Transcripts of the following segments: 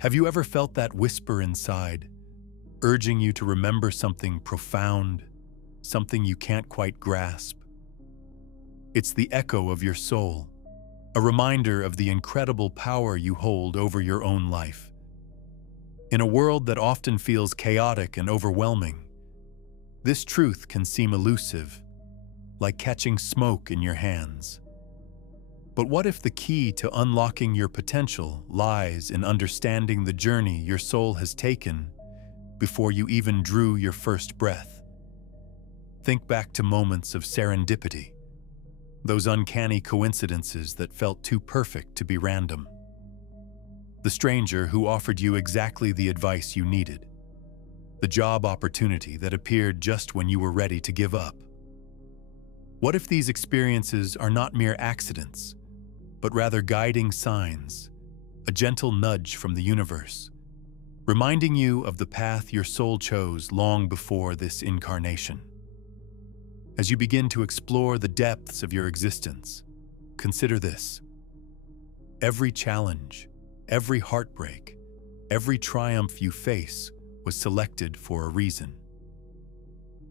Have you ever felt that whisper inside, urging you to remember something profound, something you can't quite grasp? It's the echo of your soul, a reminder of the incredible power you hold over your own life. In a world that often feels chaotic and overwhelming, this truth can seem elusive, like catching smoke in your hands. But what if the key to unlocking your potential lies in understanding the journey your soul has taken before you even drew your first breath? Think back to moments of serendipity, those uncanny coincidences that felt too perfect to be random. The stranger who offered you exactly the advice you needed. The job opportunity that appeared just when you were ready to give up. What if these experiences are not mere accidents, but rather guiding signs, a gentle nudge from the universe, reminding you of the path your soul chose long before this incarnation? As you begin to explore the depths of your existence, consider this. Every challenge, every heartbreak, every triumph you face was selected for a reason.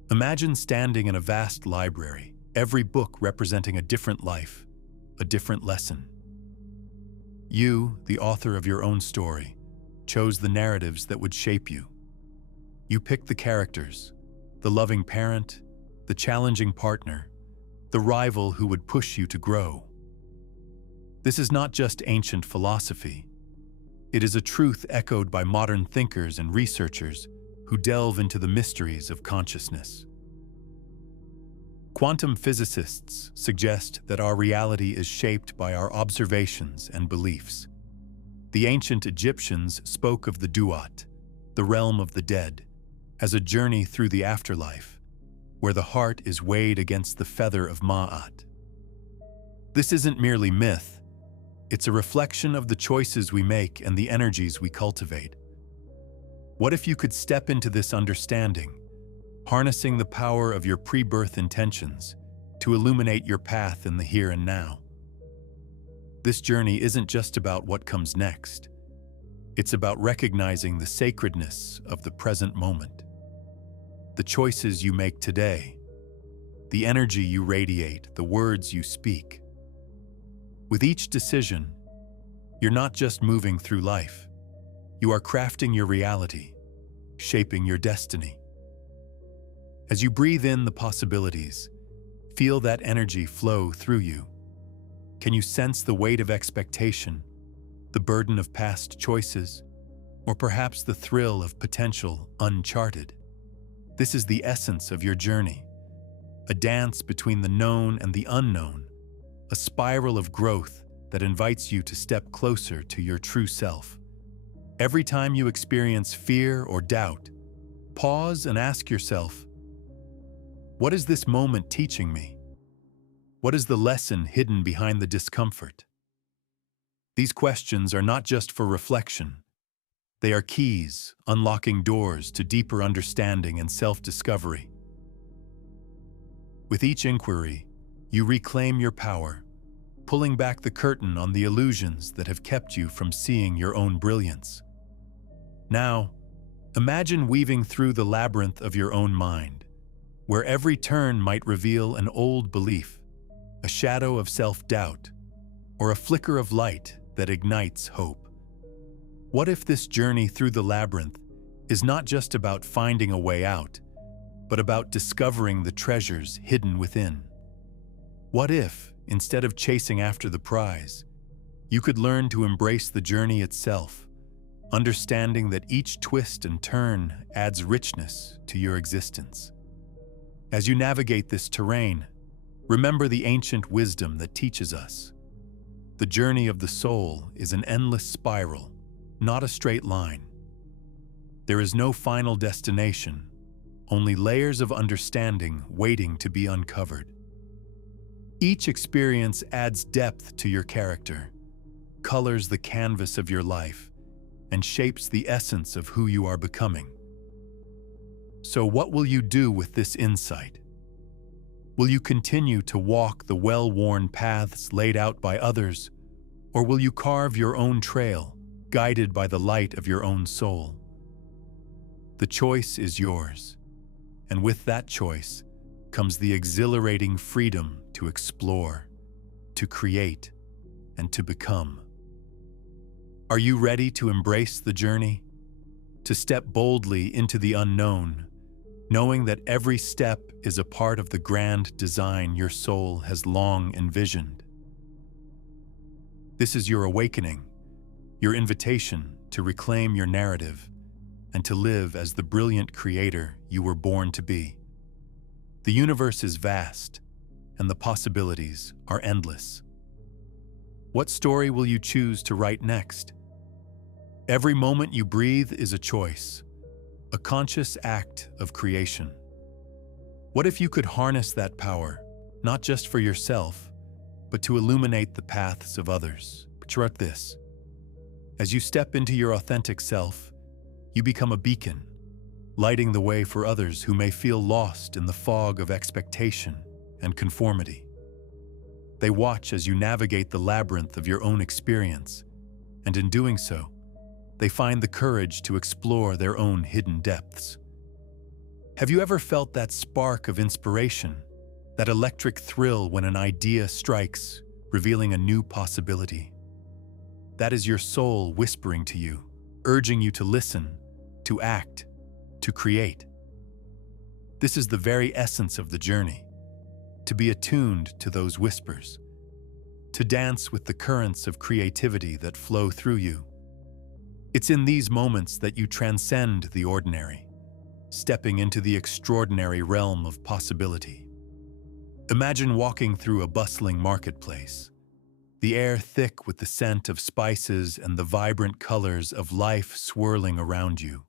Imagine standing in a vast library, every book representing a different life, a different lesson. You, the author of your own story, chose the narratives that would shape you. You picked the characters, the loving parent, the challenging partner, the rival who would push you to grow. This is not just ancient philosophy. It is a truth echoed by modern thinkers and researchers who delve into the mysteries of consciousness. Quantum physicists suggest that our reality is shaped by our observations and beliefs. The ancient Egyptians spoke of the duat, the realm of the dead, as a journey through the afterlife, where the heart is weighed against the feather of Ma'at. This isn't merely myth, it's a reflection of the choices we make and the energies we cultivate. What if you could step into this understanding, harnessing the power of your pre-birth intentions to illuminate your path in the here and now? This journey isn't just about what comes next. It's about recognizing the sacredness of the present moment. The choices you make today, the energy you radiate, the words you speak. With each decision, you're not just moving through life. You are crafting your reality, shaping your destiny. As you breathe in the possibilities, feel that energy flow through you. Can you sense the weight of expectation, the burden of past choices, or perhaps the thrill of potential uncharted? This is the essence of your journey, a dance between the known and the unknown, a spiral of growth that invites you to step closer to your true self. Every time you experience fear or doubt, pause and ask yourself, what is this moment teaching me? What is the lesson hidden behind the discomfort? These questions are not just for reflection. They are keys, unlocking doors to deeper understanding and self-discovery. With each inquiry, you reclaim your power, pulling back the curtain on the illusions that have kept you from seeing your own brilliance. Now, imagine weaving through the labyrinth of your own mind, where every turn might reveal an old belief, a shadow of self-doubt, or a flicker of light that ignites hope. What if this journey through the labyrinth is not just about finding a way out, but about discovering the treasures hidden within? What if, instead of chasing after the prize, you could learn to embrace the journey itself, understanding that each twist and turn adds richness to your existence? As you navigate this terrain, remember the ancient wisdom that teaches us. The journey of the soul is an endless spiral, not a straight line. There is no final destination, only layers of understanding waiting to be uncovered. Each experience adds depth to your character, colors the canvas of your life, and shapes the essence of who you are becoming. So what will you do with this insight? Will you continue to walk the well-worn paths laid out by others, or will you carve your own trail, guided by the light of your own soul. The choice is yours, and with that choice comes the exhilarating freedom to explore, to create, and to become. Are you ready to embrace the journey? To step boldly into the unknown, knowing that every step is a part of the grand design your soul has long envisioned? This is your awakening, your invitation to reclaim your narrative and to live as the brilliant creator you were born to be. The universe is vast, and the possibilities are endless. What story will you choose to write next? Every moment you breathe is a choice, a conscious act of creation. What if you could harness that power, not just for yourself, but to illuminate the paths of others? Picture this. As you step into your authentic self, you become a beacon, lighting the way for others who may feel lost in the fog of expectation and conformity. They watch as you navigate the labyrinth of your own experience, and in doing so, they find the courage to explore their own hidden depths. Have you ever felt that spark of inspiration, that electric thrill when an idea strikes, revealing a new possibility? That is your soul whispering to you, urging you to listen, to act, to create. This is the very essence of the journey, to be attuned to those whispers, to dance with the currents of creativity that flow through you. It's in these moments that you transcend the ordinary, stepping into the extraordinary realm of possibility. Imagine walking through a bustling marketplace, the air thick with the scent of spices and the vibrant colors of life swirling around you.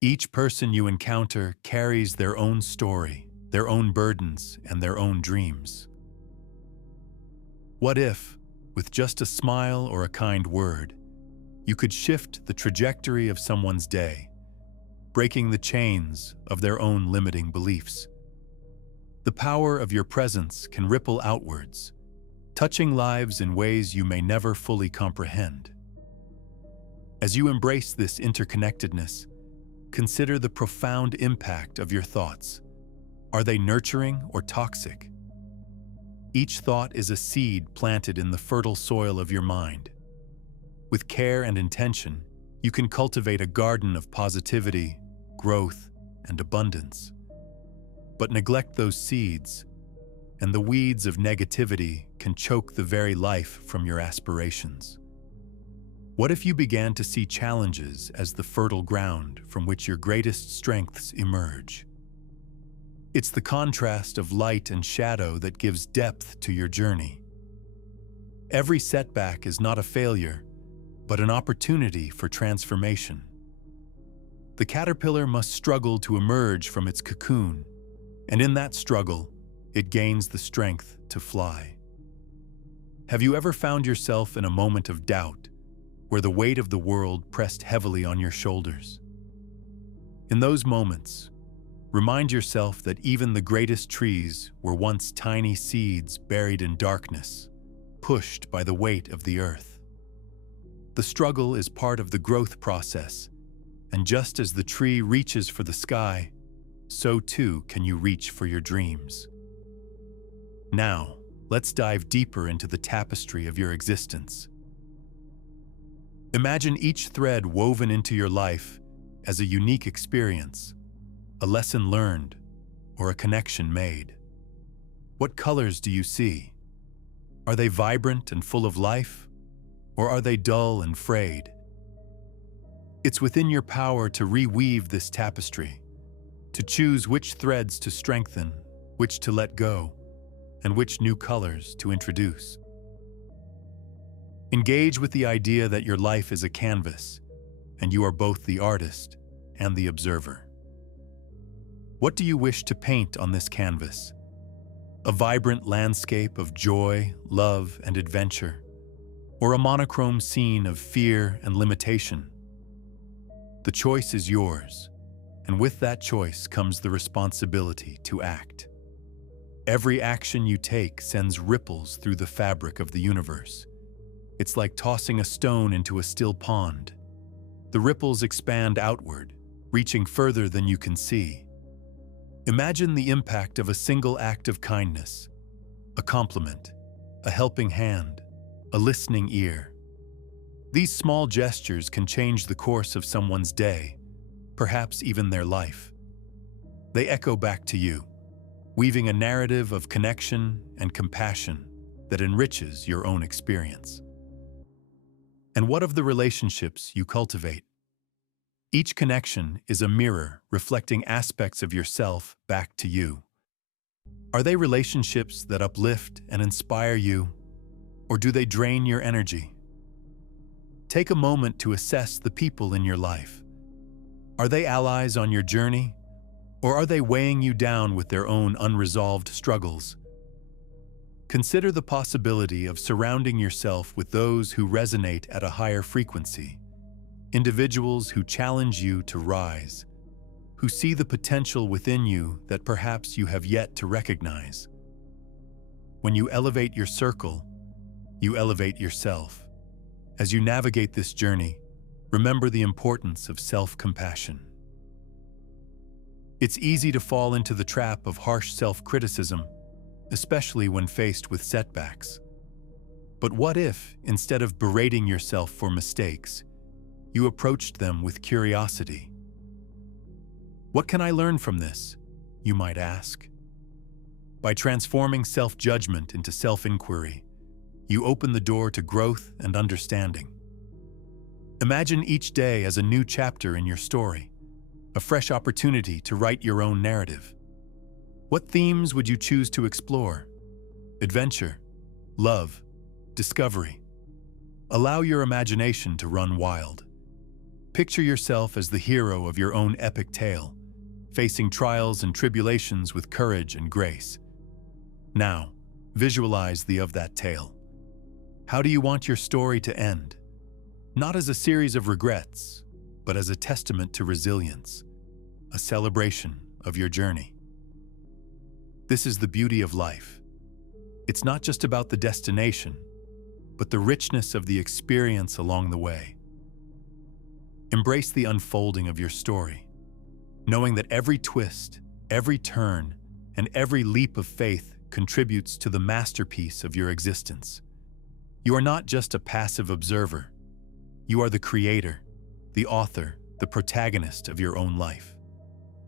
Each person you encounter carries their own story, their own burdens, and their own dreams. What if, with just a smile or a kind word, you could shift the trajectory of someone's day, breaking the chains of their own limiting beliefs? The power of your presence can ripple outwards, touching lives in ways you may never fully comprehend. As you embrace this interconnectedness, consider the profound impact of your thoughts. Are they nurturing or toxic? Each thought is a seed planted in the fertile soil of your mind. With care and intention, you can cultivate a garden of positivity, growth, and abundance. But neglect those seeds, and the weeds of negativity can choke the very life from your aspirations. What if you began to see challenges as the fertile ground from which your greatest strengths emerge? It's the contrast of light and shadow that gives depth to your journey. Every setback is not a failure, but an opportunity for transformation. The caterpillar must struggle to emerge from its cocoon, and in that struggle, it gains the strength to fly. Have you ever found yourself in a moment of doubt, where the weight of the world pressed heavily on your shoulders? In those moments, remind yourself that even the greatest trees were once tiny seeds buried in darkness, pushed by the weight of the earth. The struggle is part of the growth process, and just as the tree reaches for the sky, so too can you reach for your dreams. Now, let's dive deeper into the tapestry of your existence. Imagine each thread woven into your life as a unique experience, a lesson learned, or a connection made. What colors do you see? Are they vibrant and full of life, or are they dull and frayed? It's within your power to reweave this tapestry, to choose which threads to strengthen, which to let go, and which new colors to introduce. Engage with the idea that your life is a canvas, and you are both the artist and the observer. What do you wish to paint on this canvas? A vibrant landscape of joy, love, and adventure, or a monochrome scene of fear and limitation? The choice is yours, and with that choice comes the responsibility to act. Every action you take sends ripples through the fabric of the universe, It's like tossing a stone into a still pond. The ripples expand outward, reaching further than you can see. Imagine the impact of a single act of kindness, a compliment, a helping hand, a listening ear. These small gestures can change the course of someone's day, perhaps even their life. They echo back to you, weaving a narrative of connection and compassion that enriches your own experience. And what of the relationships you cultivate? Each connection is a mirror reflecting aspects of yourself back to you. Are they relationships that uplift and inspire you, or do they drain your energy? Take a moment to assess the people in your life. Are they allies on your journey, or are they weighing you down with their own unresolved struggles? Consider the possibility of surrounding yourself with those who resonate at a higher frequency, individuals who challenge you to rise, who see the potential within you that perhaps you have yet to recognize. When you elevate your circle, you elevate yourself. As you navigate this journey, remember the importance of self-compassion. It's easy to fall into the trap of harsh self-criticism, especially when faced with setbacks. But what if, instead of berating yourself for mistakes, you approached them with curiosity? What can I learn from this, you might ask? By transforming self-judgment into self-inquiry, you open the door to growth and understanding. Imagine each day as a new chapter in your story, a fresh opportunity to write your own narrative. What themes would you choose to explore? Adventure, love, discovery. Allow your imagination to run wild. Picture yourself as the hero of your own epic tale, facing trials and tribulations with courage and grace. Now, visualize the of that tale. How do you want your story to end? Not as a series of regrets, but as a testament to resilience, a celebration of your journey. This is the beauty of life. It's not just about the destination, but the richness of the experience along the way. Embrace the unfolding of your story, knowing that every twist, every turn, and every leap of faith contributes to the masterpiece of your existence. You are not just a passive observer. You are the creator, the author, the protagonist of your own life.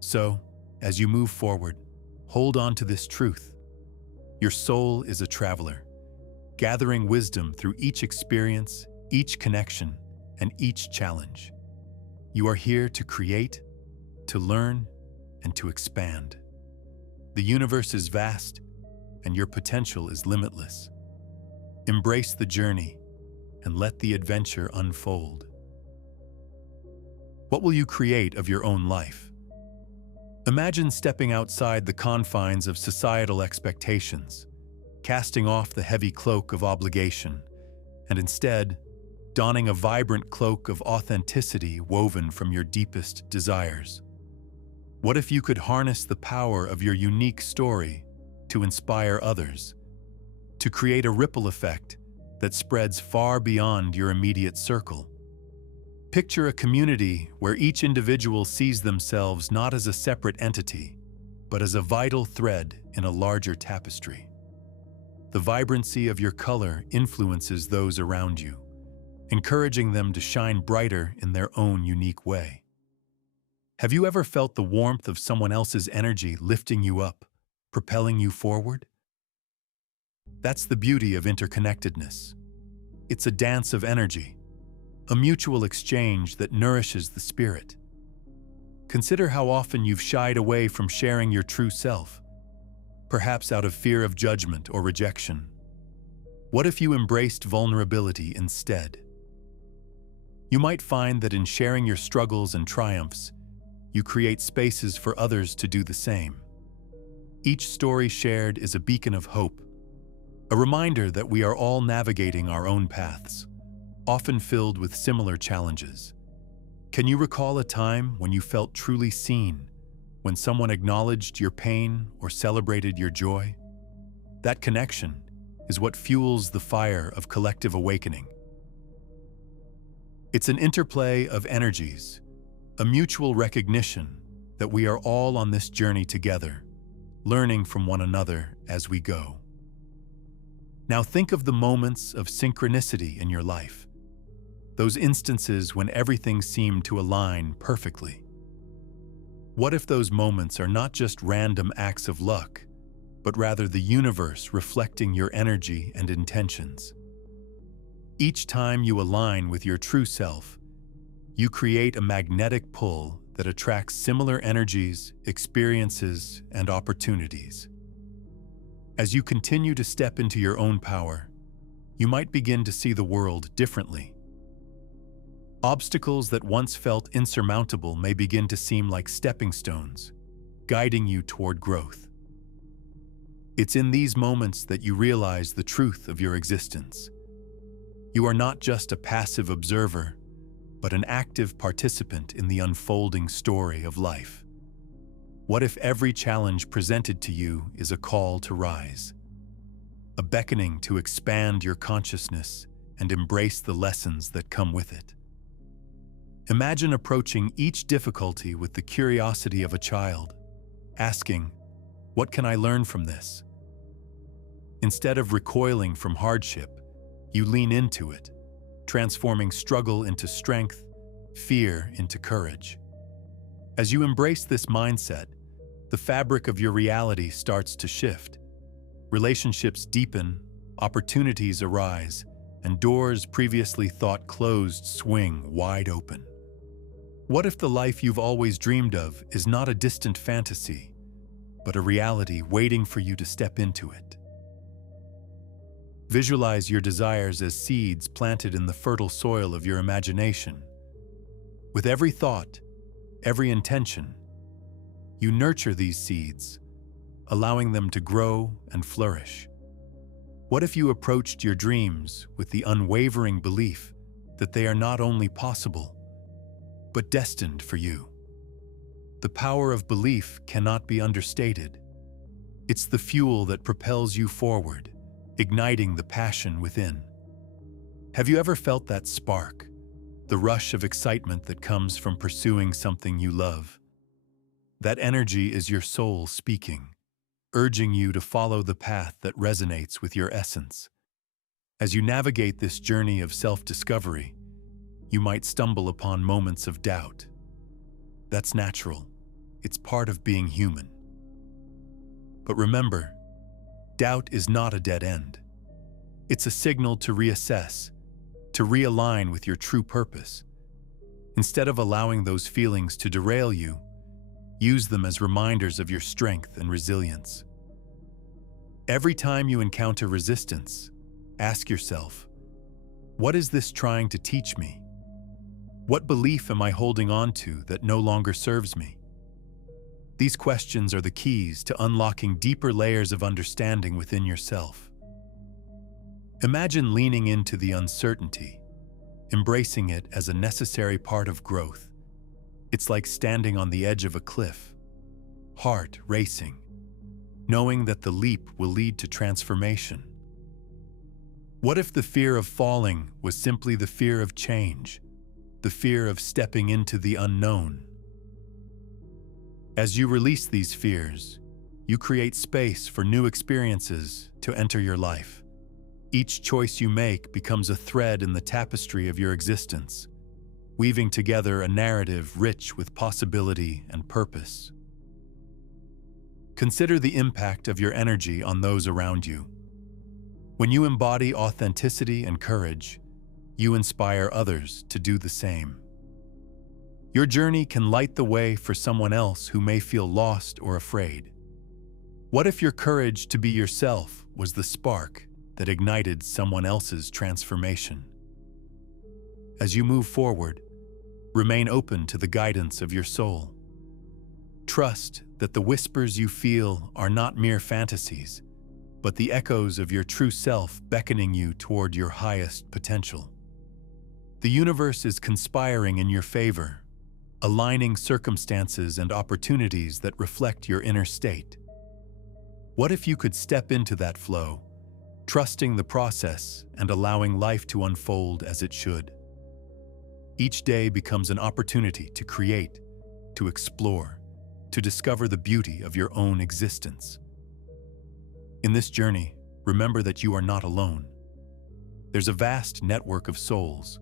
So, as you move forward, hold on to this truth. Your soul is a traveler, gathering wisdom through each experience, each connection, and each challenge. You are here to create, to learn, and to expand. The universe is vast, and your potential is limitless. Embrace the journey and let the adventure unfold. What will you create of your own life? Imagine stepping outside the confines of societal expectations, casting off the heavy cloak of obligation, and instead, donning a vibrant cloak of authenticity woven from your deepest desires. What if you could harness the power of your unique story to inspire others, to create a ripple effect that spreads far beyond your immediate circle? Picture a community where each individual sees themselves not as a separate entity, but as a vital thread in a larger tapestry. The vibrancy of your color influences those around you, encouraging them to shine brighter in their own unique way. Have you ever felt the warmth of someone else's energy lifting you up, propelling you forward? That's the beauty of interconnectedness. It's a dance of energy, a mutual exchange that nourishes the spirit. Consider how often you've shied away from sharing your true self, perhaps out of fear of judgment or rejection. What if you embraced vulnerability instead? You might find that in sharing your struggles and triumphs, you create spaces for others to do the same. Each story shared is a beacon of hope, a reminder that we are all navigating our own paths, often filled with similar challenges. Can you recall a time when you felt truly seen, when someone acknowledged your pain or celebrated your joy? That connection is what fuels the fire of collective awakening. It's an interplay of energies, a mutual recognition that we are all on this journey together, learning from one another as we go. Now think of the moments of synchronicity in your life, those instances when everything seemed to align perfectly. What if those moments are not just random acts of luck, but rather the universe reflecting your energy and intentions? Each time you align with your true self, you create a magnetic pull that attracts similar energies, experiences, and opportunities. As you continue to step into your own power, you might begin to see the world differently. Obstacles that once felt insurmountable may begin to seem like stepping stones, guiding you toward growth. It's in these moments that you realize the truth of your existence. You are not just a passive observer, but an active participant in the unfolding story of life. What if every challenge presented to you is a call to rise, a beckoning to expand your consciousness and embrace the lessons that come with it? Imagine approaching each difficulty with the curiosity of a child, asking, "What can I learn from this?" Instead of recoiling from hardship, you lean into it, transforming struggle into strength, fear into courage. As you embrace this mindset, the fabric of your reality starts to shift. Relationships deepen, opportunities arise, and doors previously thought closed swing wide open. What if the life you've always dreamed of is not a distant fantasy, but a reality waiting for you to step into it? Visualize your desires as seeds planted in the fertile soil of your imagination. With every thought, every intention, you nurture these seeds, allowing them to grow and flourish. What if you approached your dreams with the unwavering belief that they are not only possible, but destined for you? The power of belief cannot be understated. It's the fuel that propels you forward, igniting the passion within. Have you ever felt that spark, the rush of excitement that comes from pursuing something you love? That energy is your soul speaking, urging you to follow the path that resonates with your essence. As you navigate this journey of self-discovery, you might stumble upon moments of doubt. That's natural. It's part of being human. But remember, doubt is not a dead end. It's a signal to reassess, to realign with your true purpose. Instead of allowing those feelings to derail you, use them as reminders of your strength and resilience. Every time you encounter resistance, ask yourself, what is this trying to teach me? What belief am I holding on to that no longer serves me? These questions are the keys to unlocking deeper layers of understanding within yourself. Imagine leaning into the uncertainty, embracing it as a necessary part of growth. It's like standing on the edge of a cliff, heart racing, knowing that the leap will lead to transformation. What if the fear of falling was simply the fear of change, the fear of stepping into the unknown? As you release these fears, you create space for new experiences to enter your life. Each choice you make becomes a thread in the tapestry of your existence, weaving together a narrative rich with possibility and purpose. Consider the impact of your energy on those around you. When you embody authenticity and courage, you inspire others to do the same. Your journey can light the way for someone else who may feel lost or afraid. What if your courage to be yourself was the spark that ignited someone else's transformation? As you move forward, remain open to the guidance of your soul. Trust that the whispers you feel are not mere fantasies, but the echoes of your true self beckoning you toward your highest potential. The universe is conspiring in your favor, aligning circumstances and opportunities that reflect your inner state. What if you could step into that flow, trusting the process and allowing life to unfold as it should? Each day becomes an opportunity to create, to explore, to discover the beauty of your own existence. In this journey, remember that you are not alone. There's a vast network of souls,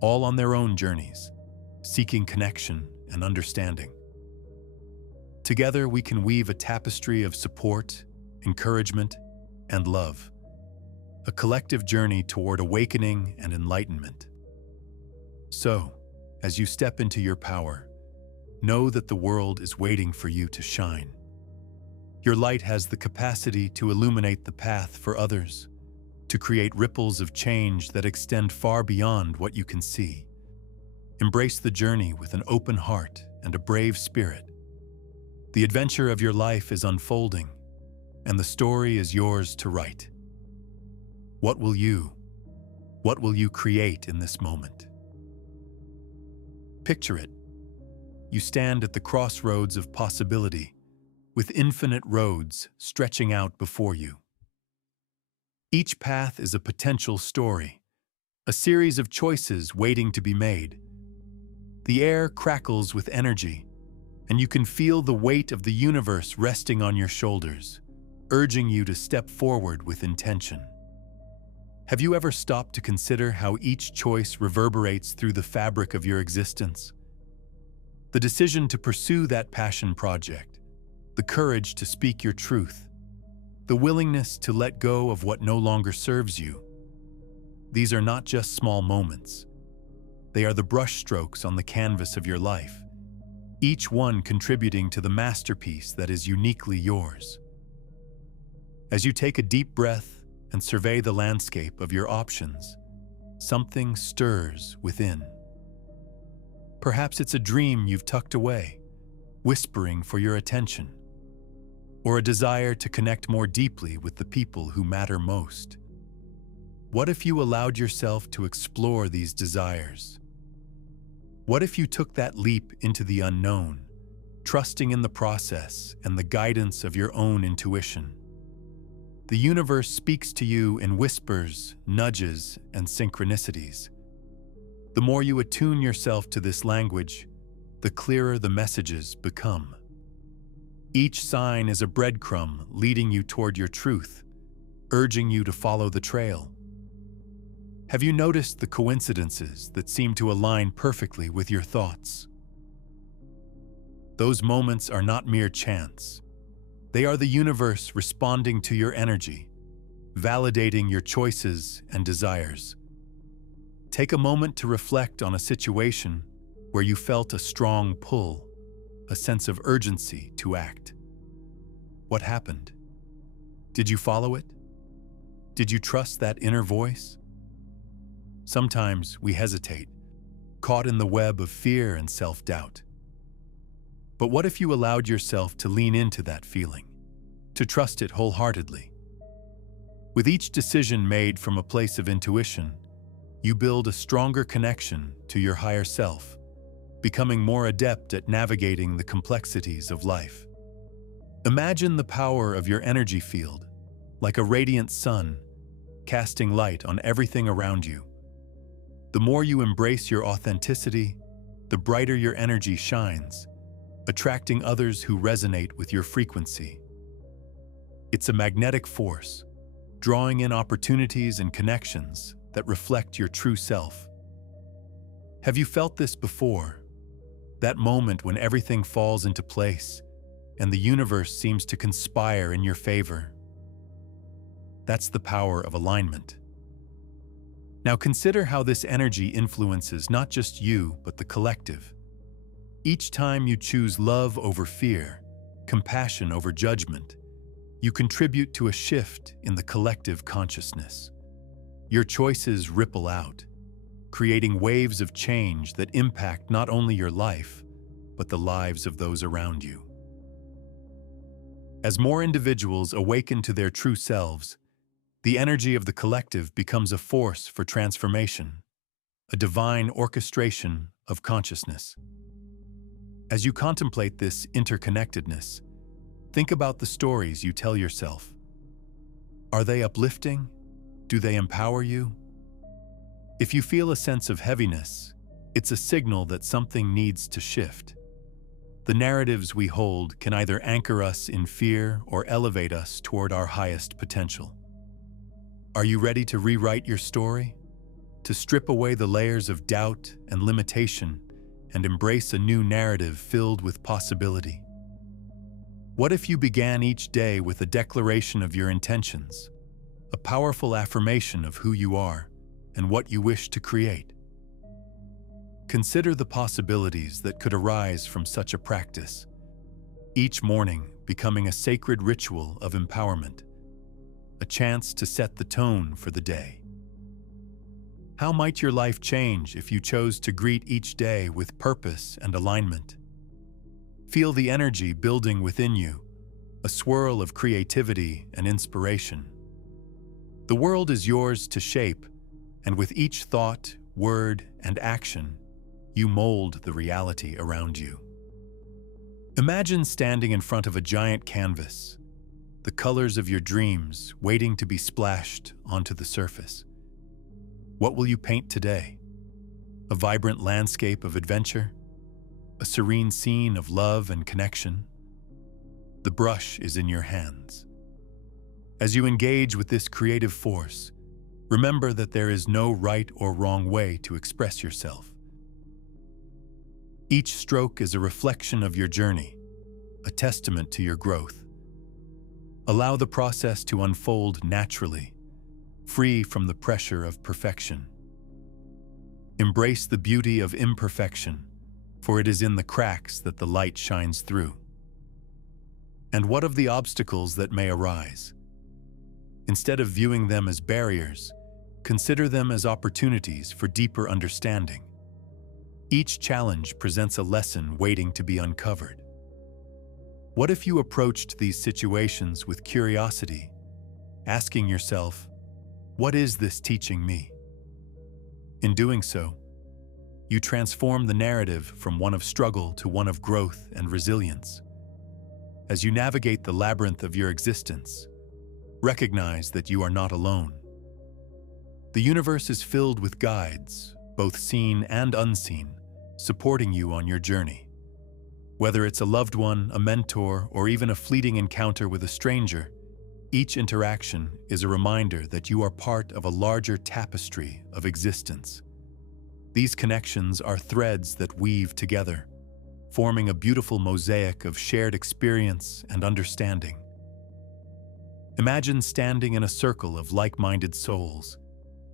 all on their own journeys, seeking connection and understanding. Together, we can weave a tapestry of support, encouragement, and love, a collective journey toward awakening and enlightenment. So, as you step into your power, know that the world is waiting for you to shine. Your light has the capacity to illuminate the path for others, to create ripples of change that extend far beyond what you can see. Embrace the journey with an open heart and a brave spirit. The adventure of your life is unfolding, and the story is yours to write. What will you create in this moment? Picture it. You stand at the crossroads of possibility, with infinite roads stretching out before you. Each path is a potential story, a series of choices waiting to be made. The air crackles with energy, and you can feel the weight of the universe resting on your shoulders, urging you to step forward with intention. Have you ever stopped to consider how each choice reverberates through the fabric of your existence? The decision to pursue that passion project, the courage to speak your truth, the willingness to let go of what no longer serves you. These are not just small moments. They are the brushstrokes on the canvas of your life, each one contributing to the masterpiece that is uniquely yours. As you take a deep breath and survey the landscape of your options, something stirs within. Perhaps it's a dream you've tucked away, whispering for your attention, or a desire to connect more deeply with the people who matter most. What if you allowed yourself to explore these desires? What if you took that leap into the unknown, trusting in the process and the guidance of your own intuition? The universe speaks to you in whispers, nudges, and synchronicities. The more you attune yourself to this language, the clearer the messages become. Each sign is a breadcrumb leading you toward your truth, urging you to follow the trail. Have you noticed the coincidences that seem to align perfectly with your thoughts? Those moments are not mere chance. They are the universe responding to your energy, validating your choices and desires. Take a moment to reflect on a situation where you felt a strong pull, a sense of urgency to act. What happened? Did you follow it? Did you trust that inner voice? Sometimes we hesitate, caught in the web of fear and self-doubt. But what if you allowed yourself to lean into that feeling, to trust it wholeheartedly? With each decision made from a place of intuition, you build a stronger connection to your higher self, becoming more adept at navigating the complexities of life. Imagine the power of your energy field, like a radiant sun, casting light on everything around you. The more you embrace your authenticity, the brighter your energy shines, attracting others who resonate with your frequency. It's a magnetic force, drawing in opportunities and connections that reflect your true self. Have you felt this before? That moment when everything falls into place and the universe seems to conspire in your favor. That's the power of alignment. Now consider how this energy influences not just you, but the collective. Each time you choose love over fear, compassion over judgment, you contribute to a shift in the collective consciousness. Your choices ripple out, creating waves of change that impact not only your life, but the lives of those around you. As more individuals awaken to their true selves, the energy of the collective becomes a force for transformation, a divine orchestration of consciousness. As you contemplate this interconnectedness, think about the stories you tell yourself. Are they uplifting? Do they empower you? If you feel a sense of heaviness, It's a signal that something needs to shift. The narratives we hold can either anchor us in fear or elevate us toward our highest potential. Are you ready to rewrite your story? To strip away the layers of doubt and limitation and embrace a new narrative filled with possibility? What if you began each day with a declaration of your intentions, a powerful affirmation of who you are and what you wish to create? Consider the possibilities that could arise from such a practice, each morning becoming a sacred ritual of empowerment, a chance to set the tone for the day. How might your life change if you chose to greet each day with purpose and alignment? Feel the energy building within you, a swirl of creativity and inspiration. The world is yours to shape, and with each thought, word, and action, you mold the reality around you. Imagine standing in front of a giant canvas, the colors of your dreams waiting to be splashed onto the surface. What will you paint today? A vibrant landscape of adventure? A serene scene of love and connection? The brush is in your hands. As you engage with this creative force, remember that there is no right or wrong way to express yourself. Each stroke is a reflection of your journey, a testament to your growth. Allow the process to unfold naturally, free from the pressure of perfection. Embrace the beauty of imperfection, for it is in the cracks that the light shines through. And what of the obstacles that may arise? Instead of viewing them as barriers, consider them as opportunities for deeper understanding. Each challenge presents a lesson waiting to be uncovered. What if you approached these situations with curiosity, asking yourself, "What is this teaching me?" In doing so, you transform the narrative from one of struggle to one of growth and resilience. As you navigate the labyrinth of your existence, recognize that you are not alone. The universe is filled with guides, both seen and unseen, supporting you on your journey. Whether it's a loved one, a mentor, or even a fleeting encounter with a stranger, each interaction is a reminder that you are part of a larger tapestry of existence. These connections are threads that weave together, forming a beautiful mosaic of shared experience and understanding. Imagine standing in a circle of like-minded souls,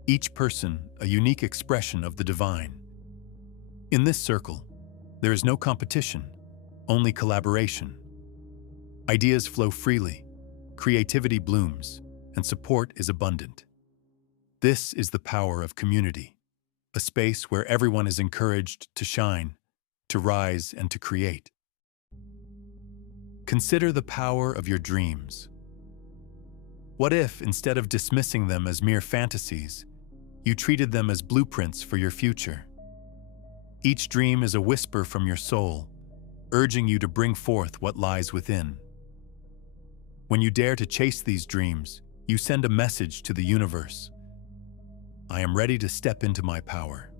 each person a unique expression of the divine. In this circle, there is no competition, only collaboration. Ideas flow freely, creativity blooms, and support is abundant. This is the power of community, a space where everyone is encouraged to shine, to rise, and to create. Consider the power of your dreams. What if, instead of dismissing them as mere fantasies, you treated them as blueprints for your future? Each dream is a whisper from your soul, urging you to bring forth what lies within. When you dare to chase these dreams, you send a message to the universe. I am ready to step into my power.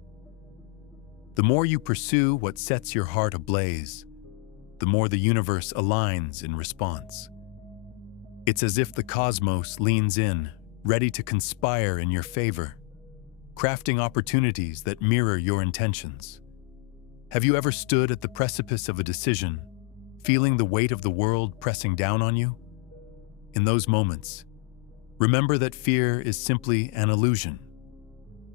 The more you pursue what sets your heart ablaze, the more the universe aligns in response. It's as if the cosmos leans in, ready to conspire in your favor, crafting opportunities that mirror your intentions. Have you ever stood at the precipice of a decision, feeling the weight of the world pressing down on you? In those moments, remember that fear is simply an illusion,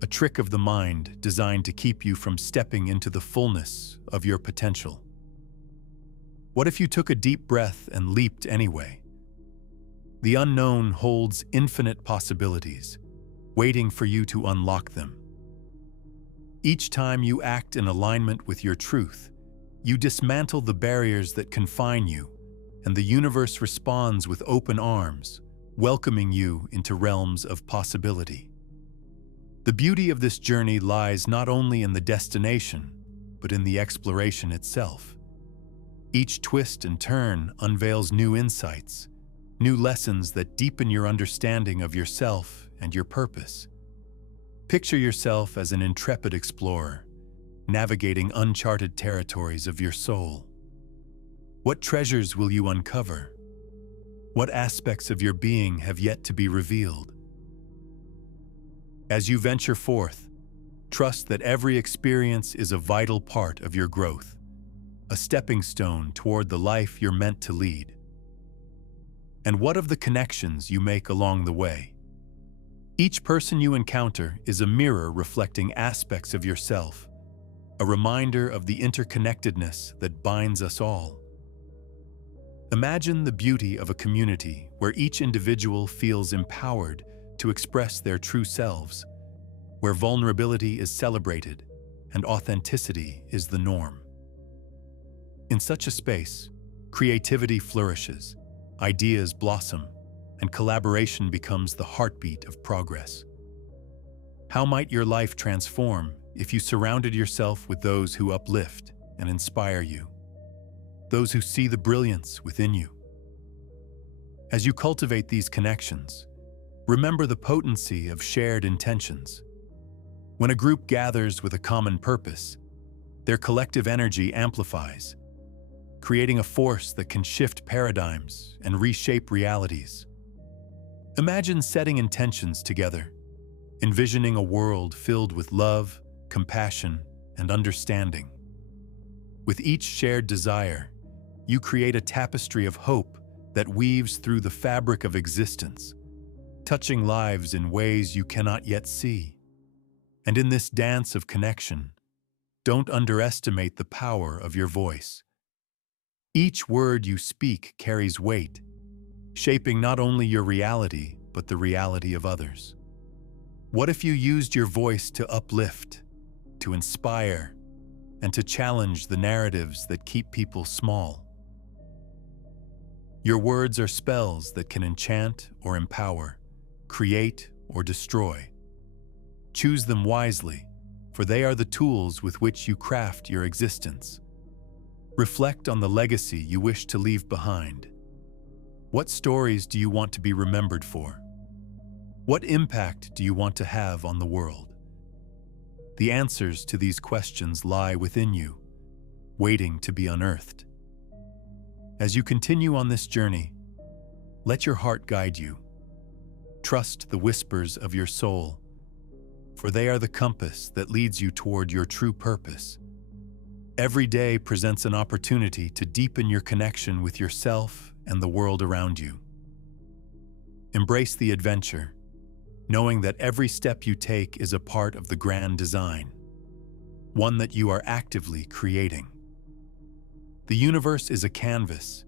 a trick of the mind designed to keep you from stepping into the fullness of your potential. What if you took a deep breath and leaped anyway? The unknown holds infinite possibilities, waiting for you to unlock them. Each time you act in alignment with your truth, you dismantle the barriers that confine you, and the universe responds with open arms, welcoming you into realms of possibility. The beauty of this journey lies not only in the destination, but in the exploration itself. Each twist and turn unveils new insights, new lessons that deepen your understanding of yourself and your purpose. Picture yourself as an intrepid explorer, navigating uncharted territories of your soul. What treasures will you uncover? What aspects of your being have yet to be revealed? As you venture forth, trust that every experience is a vital part of your growth, a stepping stone toward the life you're meant to lead. And what of the connections you make along the way? Each person you encounter is a mirror reflecting aspects of yourself, a reminder of the interconnectedness that binds us all. Imagine the beauty of a community where each individual feels empowered to express their true selves, where vulnerability is celebrated and authenticity is the norm. In such a space, creativity flourishes, ideas blossom, and collaboration becomes the heartbeat of progress. How might your life transform if you surrounded yourself with those who uplift and inspire you, those who see the brilliance within you? As you cultivate these connections, remember the potency of shared intentions. When a group gathers with a common purpose, their collective energy amplifies, creating a force that can shift paradigms and reshape realities. Imagine setting intentions together, envisioning a world filled with love, compassion, and understanding. With each shared desire, you create a tapestry of hope that weaves through the fabric of existence, touching lives in ways you cannot yet see. And in this dance of connection, don't underestimate the power of your voice. Each word you speak carries weight, shaping not only your reality, but the reality of others. What if you used your voice to uplift, to inspire, and to challenge the narratives that keep people small? Your words are spells that can enchant or empower, create or destroy. Choose them wisely, for they are the tools with which you craft your existence. Reflect on the legacy you wish to leave behind. What stories do you want to be remembered for? What impact do you want to have on the world? The answers to these questions lie within you, waiting to be unearthed. As you continue on this journey, let your heart guide you. Trust the whispers of your soul, for they are the compass that leads you toward your true purpose. Every day presents an opportunity to deepen your connection with yourself and the world around you. Embrace the adventure, knowing that every step you take is a part of the grand design, one that you are actively creating. The universe is a canvas,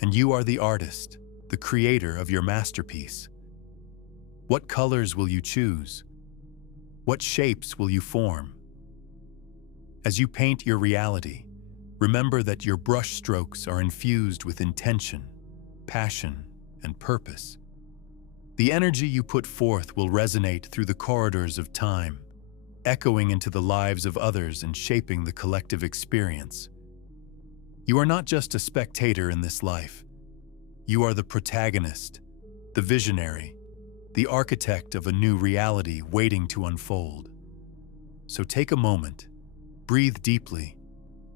and you are the artist, the creator of your masterpiece. What colors will you choose? What shapes will you form? As you paint your reality, remember that your brushstrokes are infused with intention, passion, and purpose. The energy you put forth will resonate through the corridors of time, echoing into the lives of others and shaping the collective experience. You are not just a spectator in this life. You are the protagonist, the visionary, the architect of a new reality waiting to unfold. So take a moment, breathe deeply,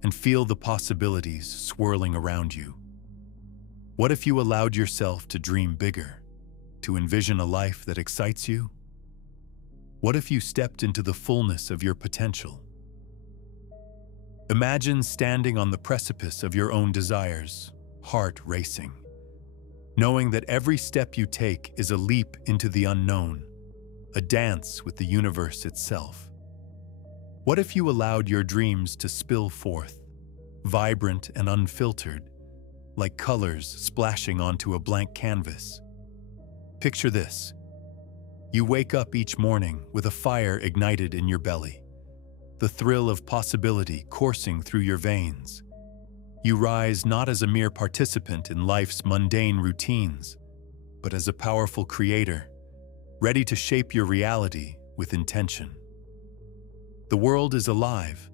and feel the possibilities swirling around you. What if you allowed yourself to dream bigger, to envision a life that excites you? What if you stepped into the fullness of your potential? Imagine standing on the precipice of your own desires, heart racing, knowing that every step you take is a leap into the unknown, a dance with the universe itself. What if you allowed your dreams to spill forth, vibrant and unfiltered, like colors splashing onto a blank canvas? Picture this. You wake up each morning with a fire ignited in your belly, the thrill of possibility coursing through your veins. You rise not as a mere participant in life's mundane routines, but as a powerful creator, ready to shape your reality with intention. The world is alive,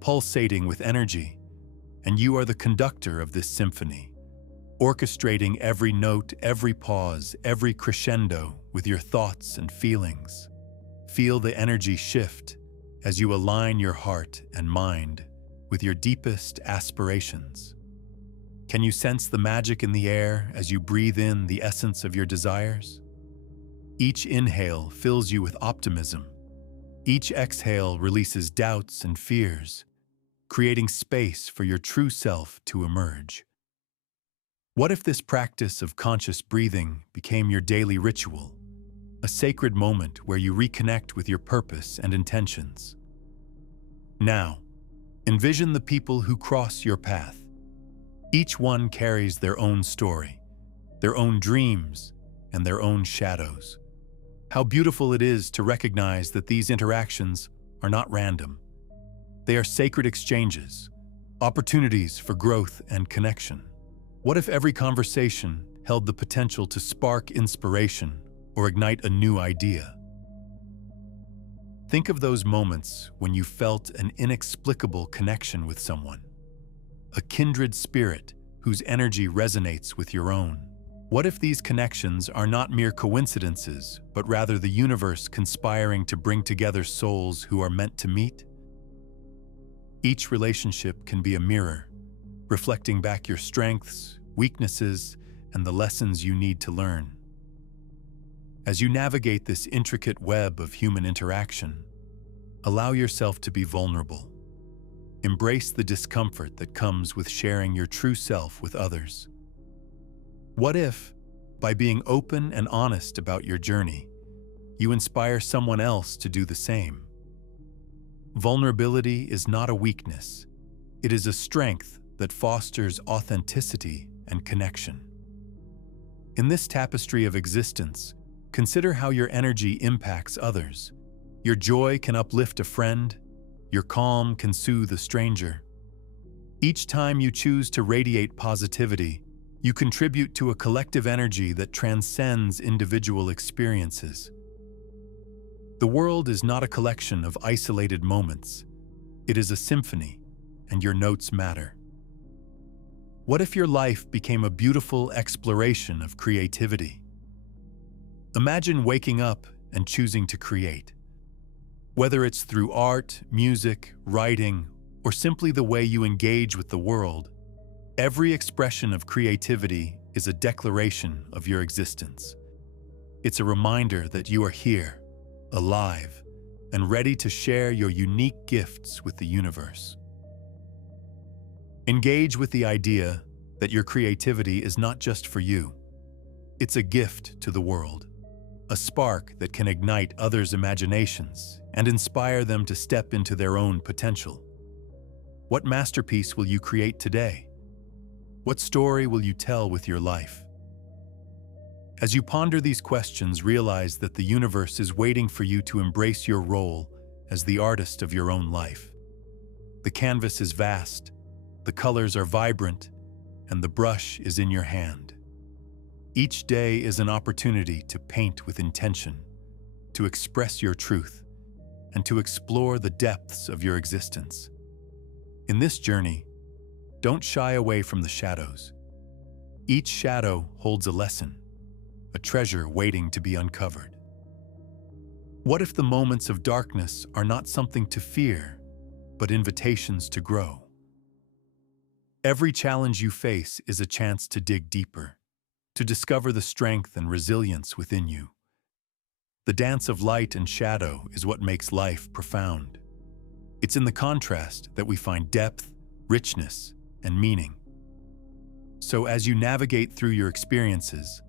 pulsating with energy, and you are the conductor of this symphony, orchestrating every note, every pause, every crescendo with your thoughts and feelings. Feel the energy shift, as you align your heart and mind with your deepest aspirations. Can you sense the magic in the air as you breathe in the essence of your desires? Each inhale fills you with optimism. Each exhale releases doubts and fears, creating space for your true self to emerge. What if this practice of conscious breathing became your daily ritual, a sacred moment where you reconnect with your purpose and intentions? Now, envision the people who cross your path. Each one carries their own story, their own dreams, and their own shadows. How beautiful it is to recognize that these interactions are not random. They are sacred exchanges, opportunities for growth and connection. What if every conversation held the potential to spark inspiration or ignite a new idea? Think of those moments when you felt an inexplicable connection with someone, a kindred spirit whose energy resonates with your own. What if these connections are not mere coincidences, but rather the universe conspiring to bring together souls who are meant to meet? Each relationship can be a mirror, reflecting back your strengths, weaknesses, and the lessons you need to learn. As you navigate this intricate web of human interaction, allow yourself to be vulnerable. Embrace the discomfort that comes with sharing your true self with others. What if, by being open and honest about your journey, you inspire someone else to do the same? Vulnerability is not a weakness. It is a strength that fosters authenticity and connection. In this tapestry of existence, consider how your energy impacts others. Your joy can uplift a friend. Your calm can soothe a stranger. Each time you choose to radiate positivity, you contribute to a collective energy that transcends individual experiences. The world is not a collection of isolated moments. It is a symphony, and your notes matter. What if your life became a beautiful exploration of creativity? Imagine waking up and choosing to create. Whether it's through art, music, writing, or simply the way you engage with the world, every expression of creativity is a declaration of your existence. It's a reminder that you are here, alive, and ready to share your unique gifts with the universe. Engage with the idea that your creativity is not just for you. It's a gift to the world, a spark that can ignite others' imaginations and inspire them to step into their own potential. What masterpiece will you create today? What story will you tell with your life? As you ponder these questions, realize that the universe is waiting for you to embrace your role as the artist of your own life. The canvas is vast, the colors are vibrant, and the brush is in your hand. Each day is an opportunity to paint with intention, to express your truth, and to explore the depths of your existence. In this journey, don't shy away from the shadows. Each shadow holds a lesson, a treasure waiting to be uncovered. What if the moments of darkness are not something to fear, but invitations to grow? Every challenge you face is a chance to dig deeper, to discover the strength and resilience within you. The dance of light and shadow is what makes life profound. It's in the contrast that we find depth, richness, and meaning. So as you navigate through your experiences,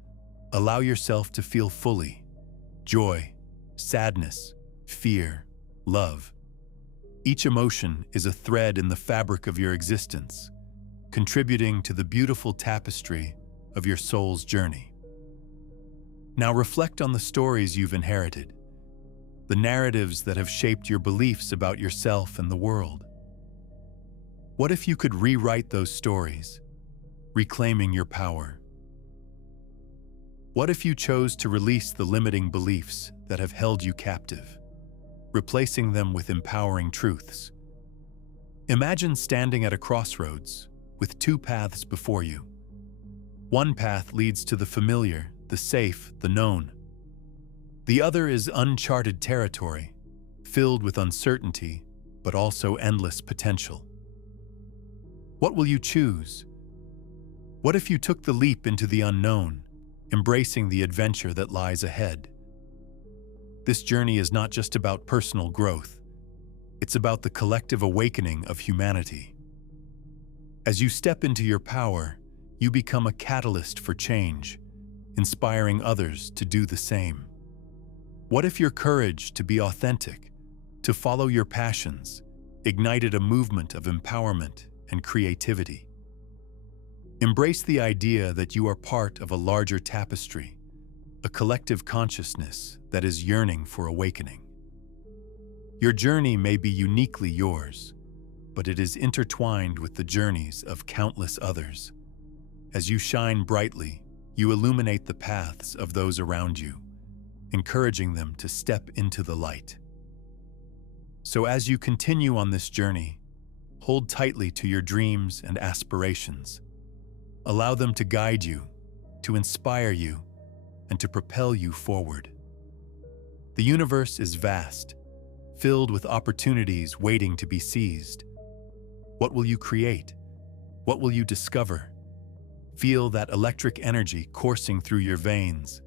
allow yourself to feel fully: joy, sadness, fear, love. Each emotion is a thread in the fabric of your existence, contributing to the beautiful tapestry of your soul's journey. Now reflect on the stories you've inherited, the narratives that have shaped your beliefs about yourself and the world. What if you could rewrite those stories, reclaiming your power? What if you chose to release the limiting beliefs that have held you captive, replacing them with empowering truths? Imagine standing at a crossroads with two paths before you. One path leads to the familiar, the safe, the known. The other is uncharted territory, filled with uncertainty, but also endless potential. What will you choose? What if you took the leap into the unknown, embracing the adventure that lies ahead? This journey is not just about personal growth. It's about the collective awakening of humanity. As you step into your power, you become a catalyst for change, inspiring others to do the same. What if your courage to be authentic, to follow your passions, ignited a movement of empowerment and creativity? Embrace the idea that you are part of a larger tapestry, a collective consciousness that is yearning for awakening. Your journey may be uniquely yours, but it is intertwined with the journeys of countless others. As you shine brightly, you illuminate the paths of those around you, encouraging them to step into the light. So as you continue on this journey, hold tightly to your dreams and aspirations. Allow them to guide you, to inspire you, and to propel you forward. The universe is vast, filled with opportunities waiting to be seized. What will you create? What will you discover? Feel that electric energy coursing through your veins,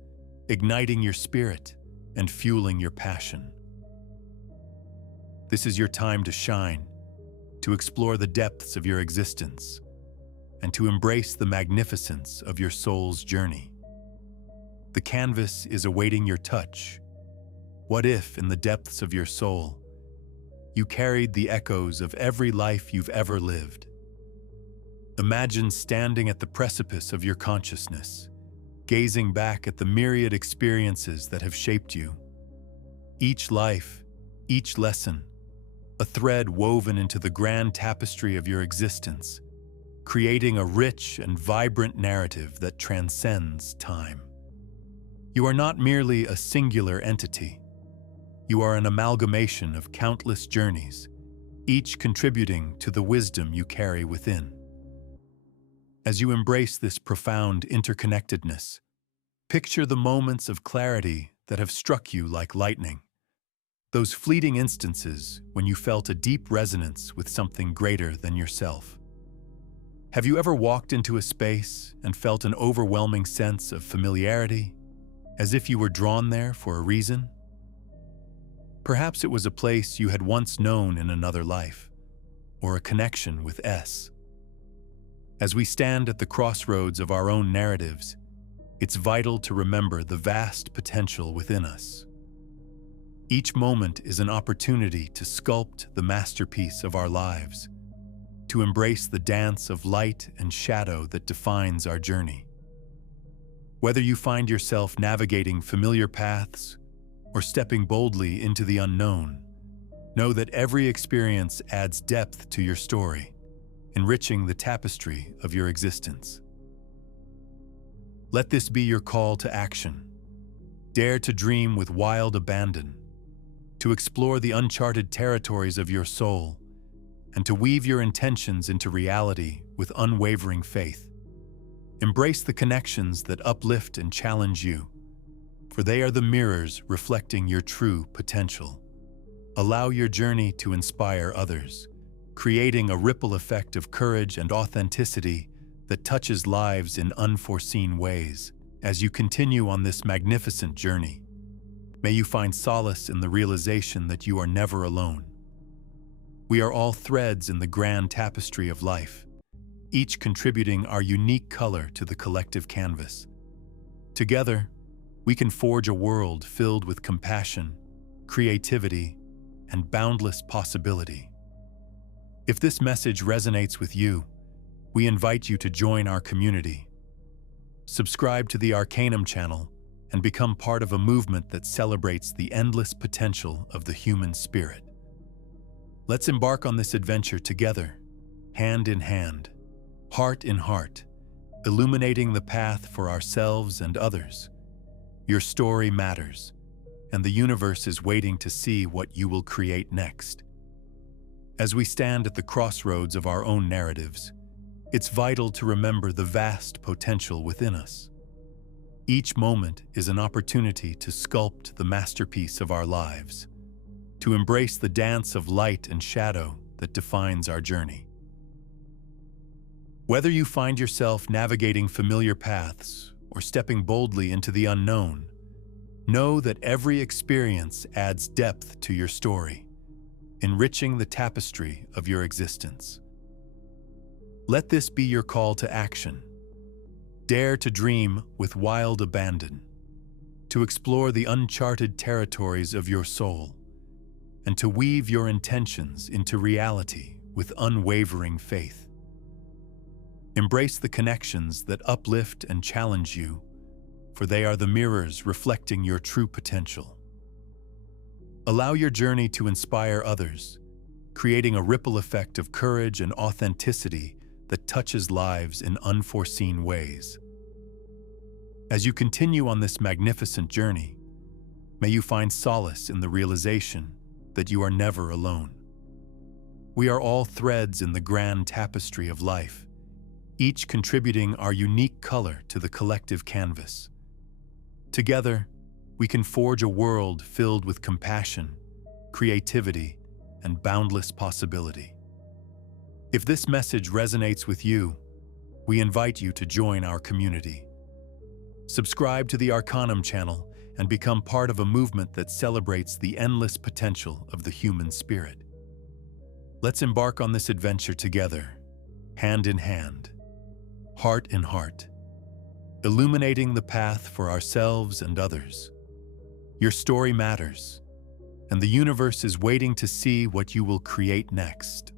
igniting your spirit and fueling your passion. This is your time to shine, to explore the depths of your existence, and to embrace the magnificence of your soul's journey. The canvas is awaiting your touch. What if, in the depths of your soul, you carried the echoes of every life you've ever lived? Imagine standing at the precipice of your consciousness, gazing back at the myriad experiences that have shaped you. Each life, each lesson, a thread woven into the grand tapestry of your existence, creating a rich and vibrant narrative that transcends time. You are not merely a singular entity. You are an amalgamation of countless journeys, each contributing to the wisdom you carry within. As you embrace this profound interconnectedness, picture the moments of clarity that have struck you like lightning, those fleeting instances when you felt a deep resonance with something greater than yourself. Have you ever walked into a space and felt an overwhelming sense of familiarity, as if you were drawn there for a reason? Perhaps it was a place you had once known in another life, or a connection with S. As we stand at the crossroads of our own narratives, it's vital to remember the vast potential within us. Each moment is an opportunity to sculpt the masterpiece of our lives, to embrace the dance of light and shadow that defines our journey. Whether you find yourself navigating familiar paths or stepping boldly into the unknown, know that every experience adds depth to your story, enriching the tapestry of your existence. Let this be your call to action. Dare to dream with wild abandon, to explore the uncharted territories of your soul, and to weave your intentions into reality with unwavering faith. Embrace the connections that uplift and challenge you, for they are the mirrors reflecting your true potential. Allow your journey to inspire others, creating a ripple effect of courage and authenticity that touches lives in unforeseen ways. As you continue on this magnificent journey, may you find solace in the realization that you are never alone. We are all threads in the grand tapestry of life, each contributing our unique color to the collective canvas. Together, we can forge a world filled with compassion, creativity, and boundless possibility. If this message resonates with you, we invite you to join our community. Subscribe to the Arcanum channel and become part of a movement that celebrates the endless potential of the human spirit. Let's embark on this adventure together, hand in hand, heart in heart, illuminating the path for ourselves and others. Your story matters, and the universe is waiting to see what you will create next. As we stand at the crossroads of our own narratives, it's vital to remember the vast potential within us. Each moment is an opportunity to sculpt the masterpiece of our lives, to embrace the dance of light and shadow that defines our journey. Whether you find yourself navigating familiar paths or stepping boldly into the unknown, know that every experience adds depth to your story, enriching the tapestry of your existence. Let this be your call to action. Dare to dream with wild abandon, to explore the uncharted territories of your soul, and to weave your intentions into reality with unwavering faith. Embrace the connections that uplift and challenge you, for they are the mirrors reflecting your true potential. Allow your journey to inspire others, creating a ripple effect of courage and authenticity that touches lives in unforeseen ways. As you continue on this magnificent journey, may you find solace in the realization that you are never alone. We are all threads in the grand tapestry of life, each contributing our unique color to the collective canvas. Together, we can forge a world filled with compassion, creativity, and boundless possibility. If this message resonates with you, we invite you to join our community. Subscribe to the Arcanum channel and become part of a movement that celebrates the endless potential of the human spirit. Let's embark on this adventure together, hand in hand, heart in heart, illuminating the path for ourselves and others. Your story matters, and the universe is waiting to see what you will create next.